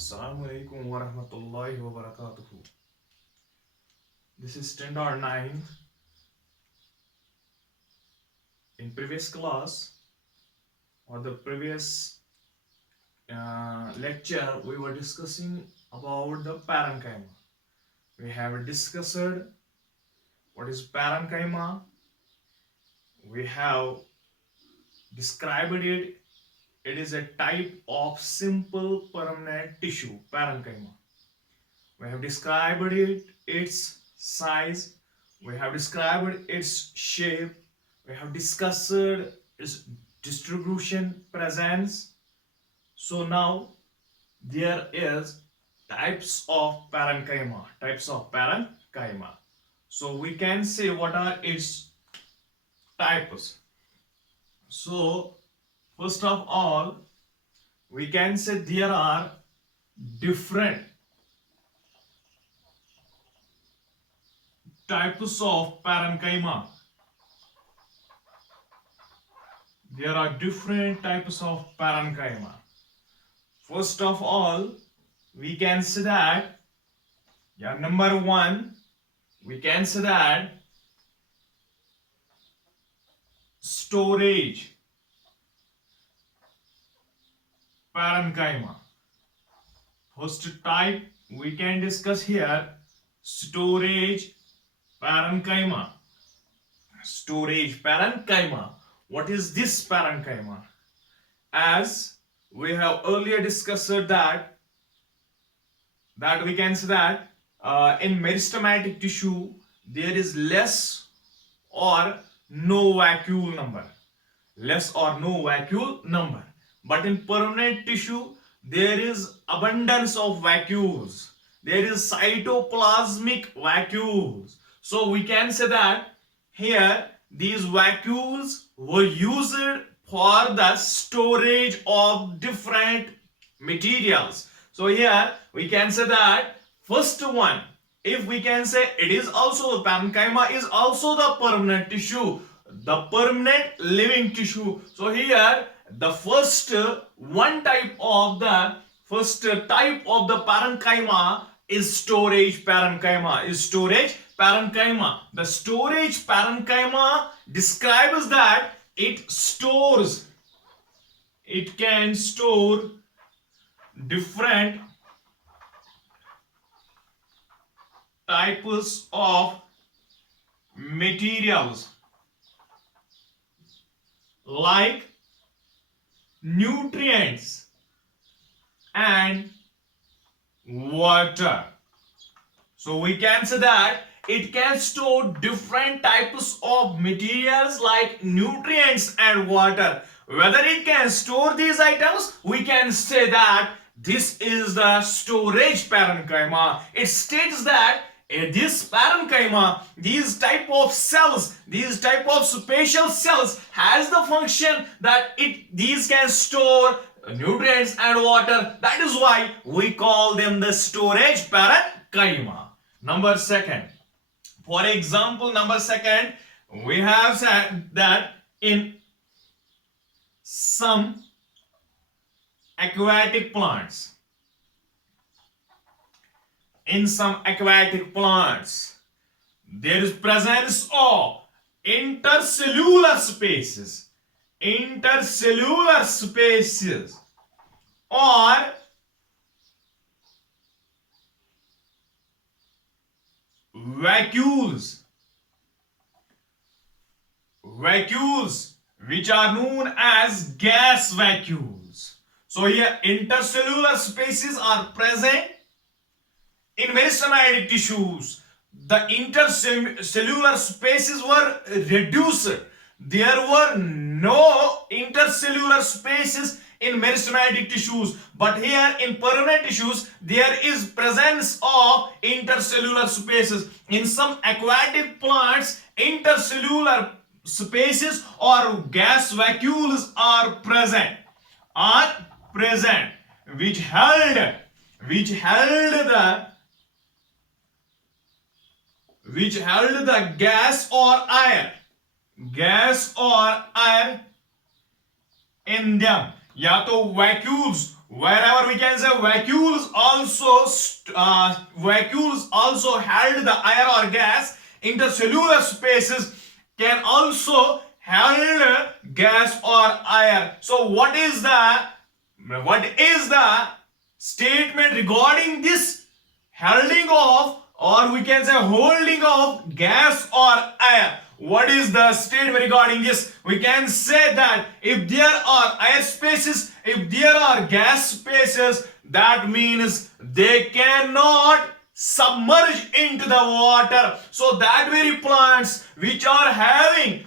Assalamu alaikum wa rahmatullahi wa barakatuhu. This is standard 9. In previous class or the previous lecture, we were discussing about the parenchyma. We have discussed what is parenchyma. We have described it. It is a type of simple permanent tissue, parenchyma. We have described it, its size, we have described its shape, we have discussed its distribution, presence. So now there is types of parenchyma. So we can say what are its types. So first of all, we can say there are different types of parenchyma. There are different types of parenchyma. First of all, we can say that, number one, we can say that storage parenchyma. First type we can discuss here, storage parenchyma. Storage parenchyma. What is this parenchyma? As we have earlier discussed that we can say that in meristematic tissue there is less or no vacuole number. Less or no vacuole number. But in permanent tissue there is abundance of vacuoles. There is cytoplasmic vacuoles. So we can say that here these vacuoles were used for the storage of different materials. So here we can say that first one, if we can say it is also the parenchyma is also the permanent tissue, the permanent living tissue. So here the first type of the parenchyma is storage parenchyma. The storage parenchyma describes that it can store different types of materials like nutrients and water. So we can say that it can store different types of materials like nutrients and water. Whether it can store these items, we can say that this is the storage parenchyma. It states that this parenchyma, these type of cells, these type of spatial cells has the function that these can store nutrients and water. That is why we call them the storage parenchyma. Number second. For example, number second, we have said that in some aquatic plants, there is presence of intercellular spaces or vacuoles which are known as gas vacuoles. So here intercellular spaces are present in meristematic tissues. The intercellular spaces were reduced. There were no intercellular spaces in meristematic tissues, but here in permanent tissues there is presence of intercellular spaces. In some aquatic plants, intercellular spaces or gas vacuoles are present, which held the gas or air in them. या तो vacuoles wherever we can say vacuoles also held the air or gas. Intercellular spaces can also held gas or air. So what is the statement regarding this holding of, or we can say holding of gas or air? What is the statement regarding this? We can say that if there are air spaces, if there are gas spaces, that means they cannot submerge into the water. So that very plants which are having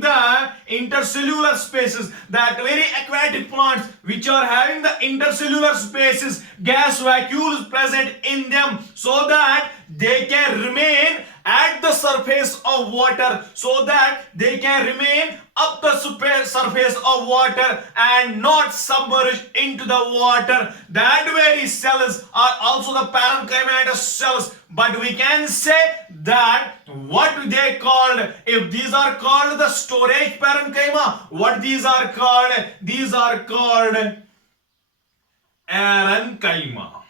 the intercellular spaces, that very aquatic plants which are having the intercellular spaces, gas vacuoles present in them, so that they can remain at the surface of water, so that they can remain up the surface of water and not submerge into the water. That very cells are also the parenchymatous cells. But we can say that what they called, if these are called the storage parenchyma, what these are called? These are called parenchyma.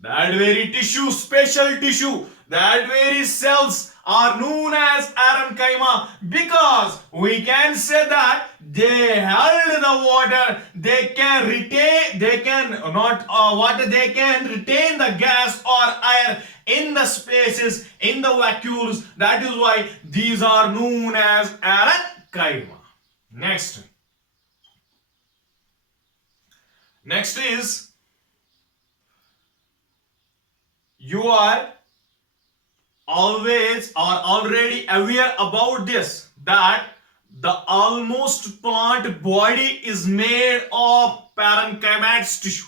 That very tissue, special tissue, that very cells are known as parenchyma, because we can say that they hold the water, they can retain the gas or air in the spaces, in the vacuoles. That is why these are known as parenchyma. Next is, you are always or already aware about this, that the almost plant body is made of parenchymatous tissue.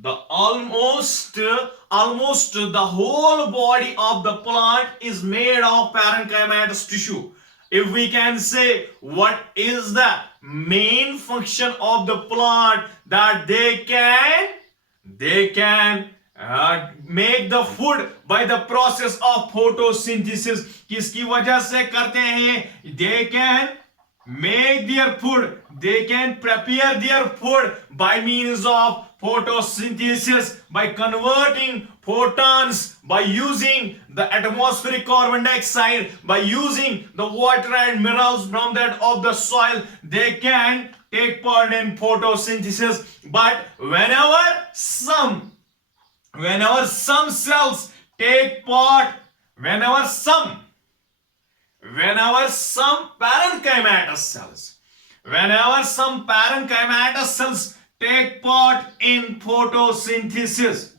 The almost the whole body of the plant is made of parenchymatous tissue. If we can say what is the main function of the plant, that they can make the food by the process of photosynthesis. किसकी वजह से करते हैं? They can make their food, they can prepare their food by means of photosynthesis, by converting photons, by using the atmospheric carbon dioxide, by using the water and minerals from that of the soil. They can take part in photosynthesis. But whenever some cells take part, whenever some parenchymatous cells take part in photosynthesis,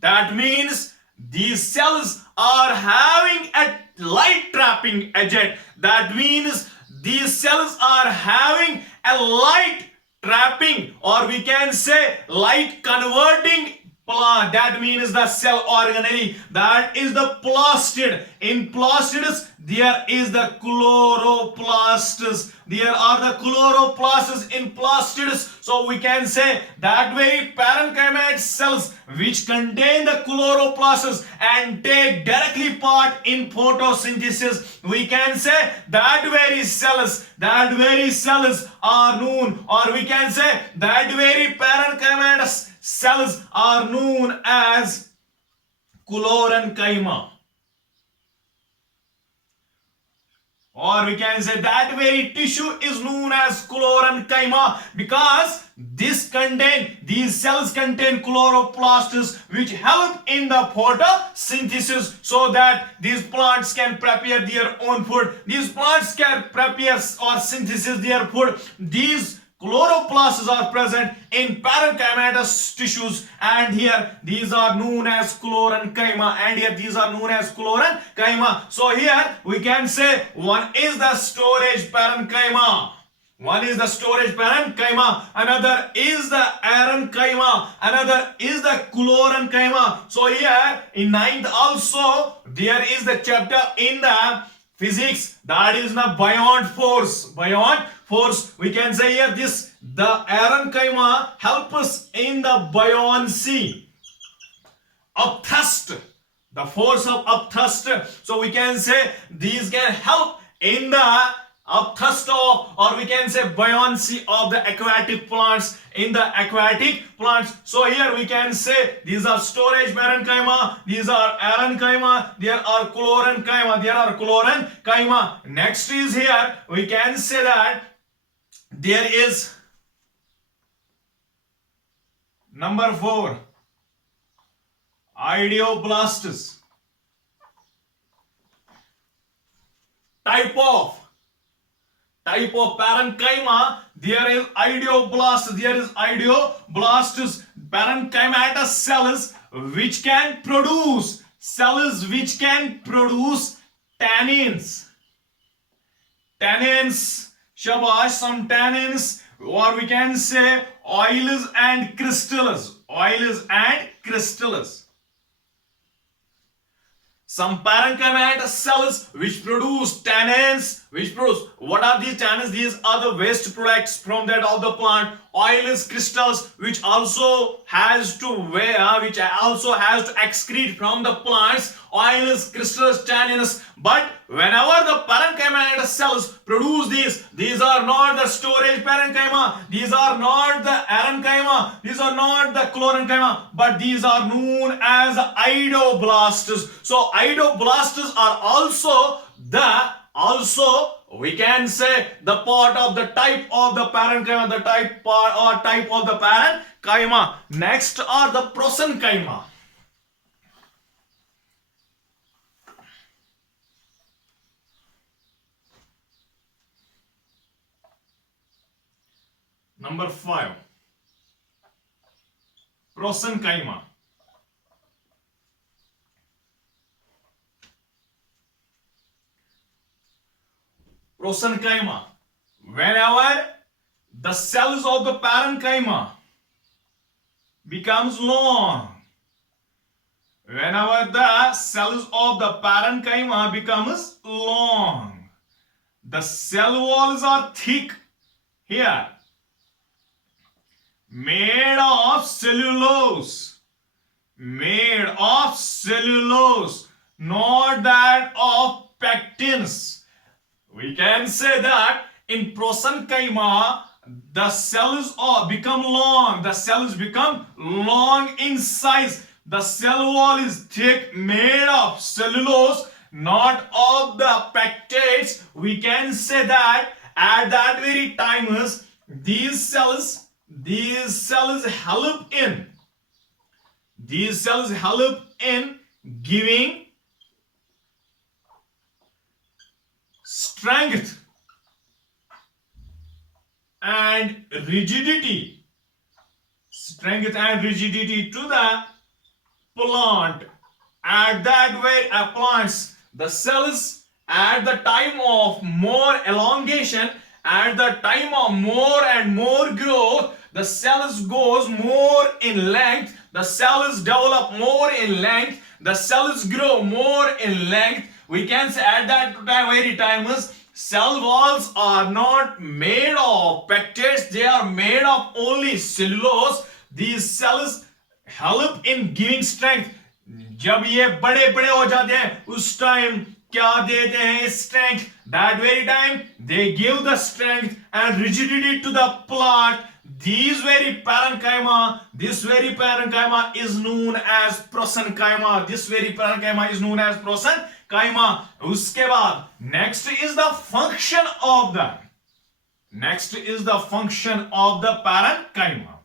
that means these cells are having a light trapping agent. That means these cells are having a light trapping, or we can say light converting plant. That means the cell organelle, that is the plastid. In plastids there is the chloroplasts. There are the chloroplasts in plastids. So we can say that very parenchymatous cells which contain the chloroplasts and take directly part in photosynthesis, we can say that very cells are known, or we can say that very parenchymatous cells are known as chlorenchyma. Or we can say that very tissue is known as chlorenchyma, because these cells contain chloroplasts which help in the photosynthesis, so that these plants can prepare their own food. These plants can prepare or synthesize their food. These chloroplasts are present in parenchymatous tissues, and here these are known as chlorenchyma, and here these are known as chlorenchyma. So here we can say one is the storage parenchyma, another is the parenchyma, another is the chlorenchyma. So here in 9th also there is the chapter in the physics, that is the buoyant force. We can say here the parenchyma help us in the buoyancy, upthrust, the force of upthrust. So we can say these can help in the upthrust of, or we can say buoyancy of the aquatic plants, in the aquatic plants. So here we can say these are storage parenchyma, these are parenchyma, there are chlorenchyma. Next is here we can say that there is number 4, Ideoblastos. Type of parenchyma, there is Ideoblast, there is Ideoblastos, parenchymatous cells which can produce tannins. Shabash, some tannins, or we can say oils and crystals. Some parenchymatous cells which produce tannins, what are these tannins? These are the waste products from that of the plant. Oils, crystals, which also has to excrete from the plants. Oils, crystals, tannins. But whenever the parenchymatous cells produce these are not the storage parenchyma, these are not the parenchyma, these are not the chlorenchyma, but these are known as Ideoblastos. So Ideoblastos are also we can say the part of the type of the parenchyma, the type of the parenchyma. Next are the Prosenchyma. Number 5, Prosenchyma. Prosenchyma. Whenever the cells of the parenchyma becomes long, the cell walls are thick here, made of cellulose, not that of pectins. We can say that in Prosenchyma, the cells become long. The cells become long in size. The cell wall is thick, made of cellulose, not of the pectates. We can say that at that very time these cells help in giving strength and rigidity to the plant. At that way, plants, the cells at the time of more elongation, at the time of more and more growth, the cells goes more in length, the cells develop more in length, the cells grow more in length. We can say at that very time cell walls are not made of pectates, they are made of only cellulose. These cells help in giving strength. जब ये बड़े बड़े हो जाते हैं उस time क्या देते हैं strength? That very time they give the strength and rigidity to the plant. This very parenchyma is known as Prosenchyma. उसके बाद next is the function of the parenchyma.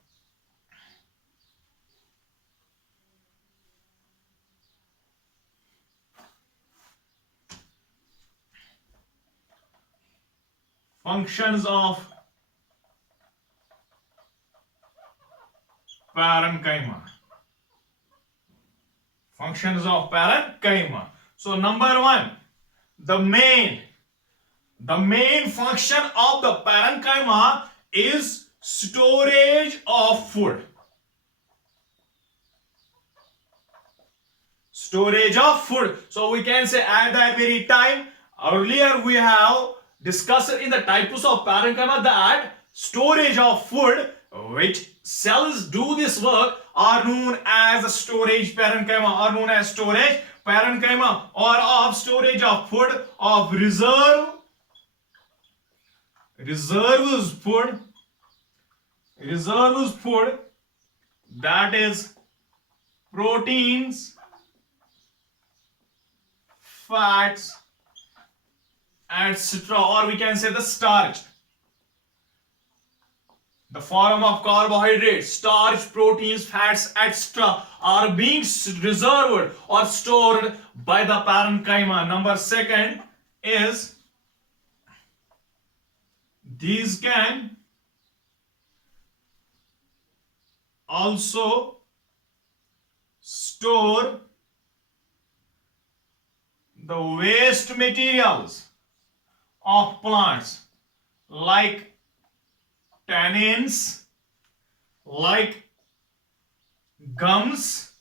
Functions of parenchyma. So number 1, the main function of the parenchyma is storage of food. So we can say at that very time, earlier we have discussed in the types of parenchyma that storage of food, which cells do this work, are known as storage parenchyma, or of storage of food, of reserve reserves food, that is proteins, fats, etc., or we can say the starch. The form of carbohydrates, starch, proteins, fats, etc. are being reserved or stored by the parenchyma. Number second is these can also store the waste materials of plants like tannins, like gums,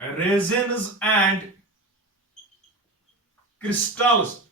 resins, and crystals.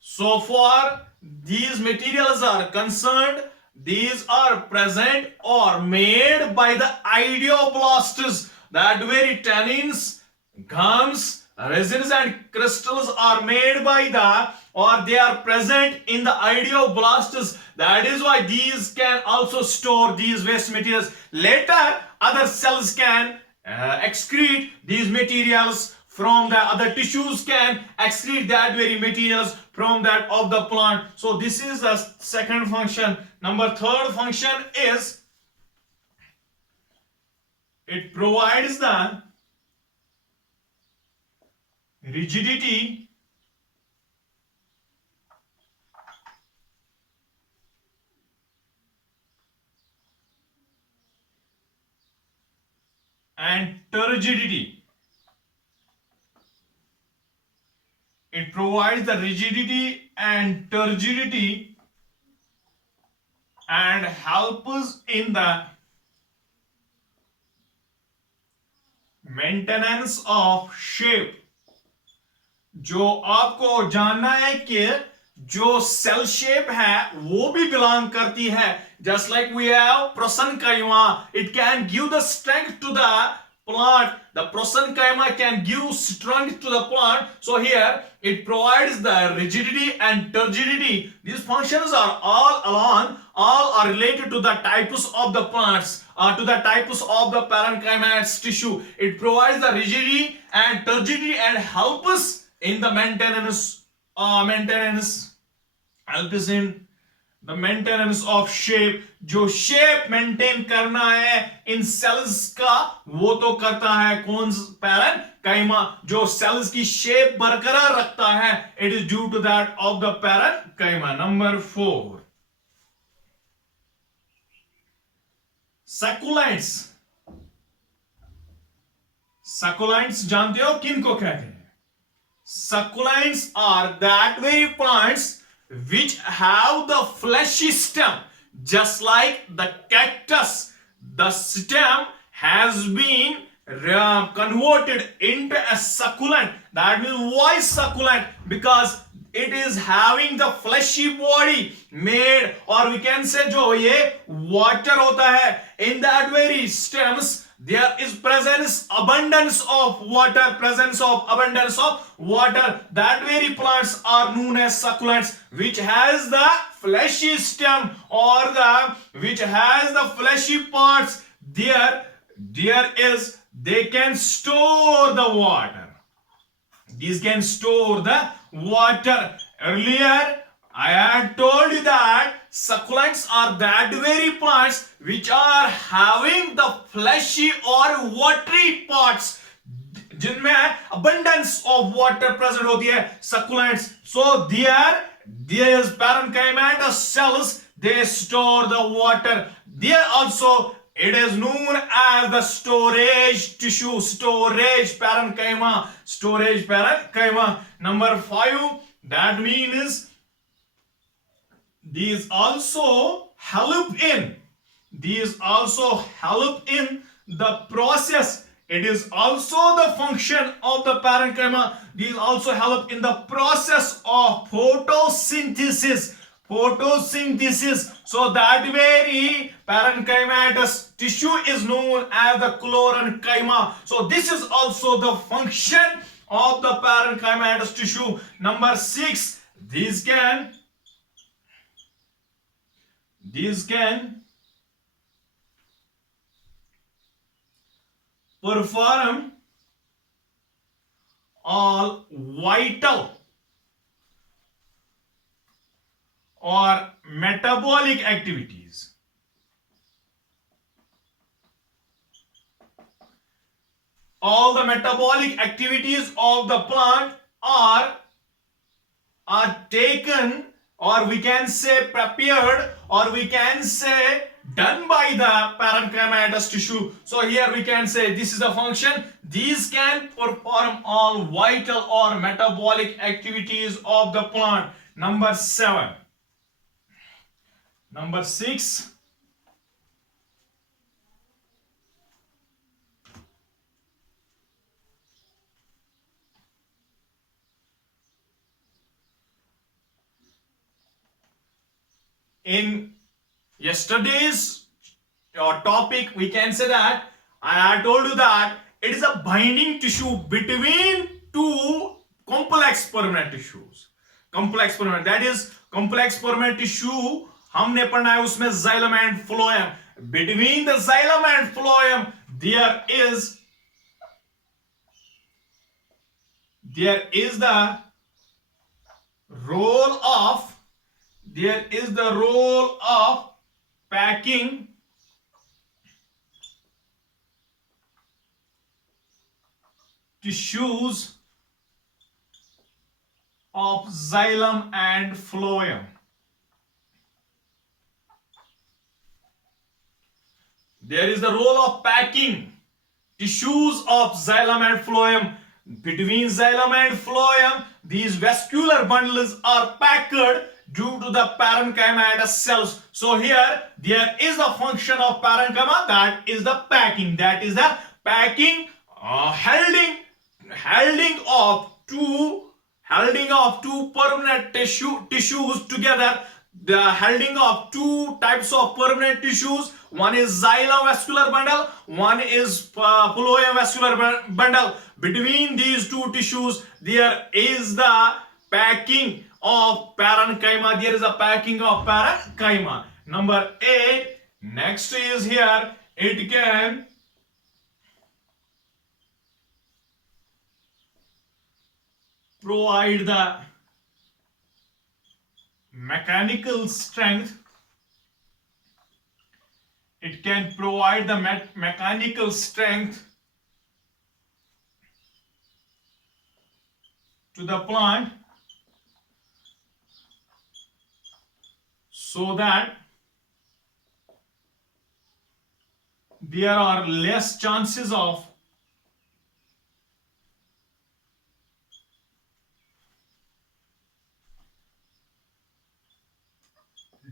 So far these materials are concerned, these are present or made by the ideoblastos. That very tannins, gums, resins, and crystals are made by the, or they are present in the ideoblastos. That is why these can also store these waste materials. Later other cells can excrete these materials from the other tissues, can excrete that very materials from that of the plant. So this is the second function. Number third function is it provides the rigidity and turgidity. It provides the rigidity and turgidity and helps in the maintenance of shape. जो आपको जानना है कि जो cell shape है वो भी belong करती है. Just like we have Prosenchyma, it can give the strength to the plant. The Prosenchyma can give strength to the plant. So here it provides the rigidity and turgidity. These functions are all are related to the types of the plants, to the types of the parenchyma tissue. It provides the rigidity and turgidity and helps in the maintenance helps in the maintenance of shape. जो shape maintain करना है इन sales का वो तो करता है कौन? Parenchyma. जो सेल्स की शेप बरकरार रखता है, it is due to that of the parenchyma. Number 4, succulents. Succulents जानते हो किनको कहते हैं? Succulents are that very plants which have the fleshy stem. Just like the cactus, the stem has been converted into a succulent. That means why succulent? Because it is having the fleshy body made, or we can say जो ये water होता है, in that very stems there is abundance of water. That very plants are known as succulents, which has the fleshy stem or which has the fleshy parts. There is, they can store the water. These can store the water. Earlier I had told you that succulents are that very plants which are having the fleshy or watery parts, जिनमें abundance of water present होती है. Succulents. So there is parenchymatous cells, they store the water. There also it is known as the storage tissue, storage parenchyma. Number 5, that means these also help in the process. It is also the function of the parenchyma. These also help in the process of photosynthesis. So that very parenchymatous tissue is known as the chlorenchyma. So this is also the function of the parenchymatous tissue. Number 6, these can perform all vital or metabolic activities. All the metabolic activities of the plant are taken, or we can say prepared, or we can say done by the parenchymatous tissue. So here we can say this is a function. These can perform all vital or metabolic activities of the plant. Number 7. Number 6. In yesterday's topic, we can say that I told you that it is a binding tissue between two complex permanent tissues. Complex permanent, that is complex permanent tissue हमने पढ़ना है उसमें xylem and phloem. Between the xylem and phloem there is the role of packing tissues of xylem and phloem. There is the role of packing tissues of xylem and phloem. Between xylem and phloem, these vascular bundles are packed due to the parenchymatous cells. So here there is a function of parenchyma, that is the packing. That is the packing, holding of two permanent tissues together. The holding of two types of permanent tissues. One is xylem vascular bundle, one is phloem vascular bundle. Between these two tissues, there is the packing of parenchyma. There is a packing of parenchyma. Number 8. Next is here. It can provide the mechanical strength. It can provide the mechanical strength to the plant so that there are less chances of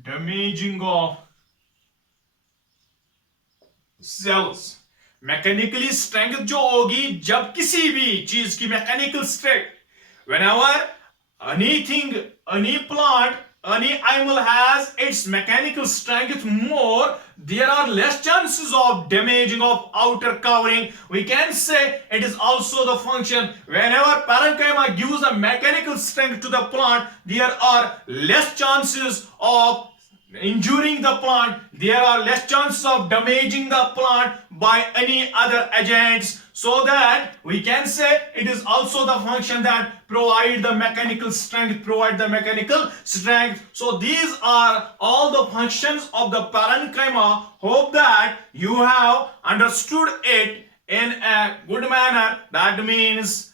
damaging of cells. Mechanically strength जो होगी, जब किसी भी चीज की mechanical strength, whenever any plant, any animal has its mechanical strength more, there are less chances of damaging of outer covering. We can say it is also the function. Whenever parenchyma gives a mechanical strength to the plant, there are less chances of injuring the plant, there are less chances of damaging the plant by any other agents. So that we can say it is also the function that provide the mechanical strength, So these are all the functions of the parenchyma. Hope that you have understood it in a good manner. That means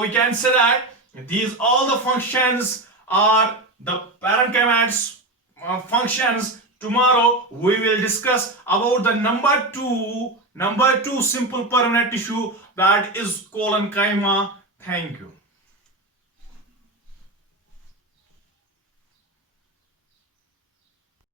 we can say that these all the functions are the parenchymatous functions. Tomorrow we will discuss about the number two simple permanent tissue, that is collenchyma. Thank you.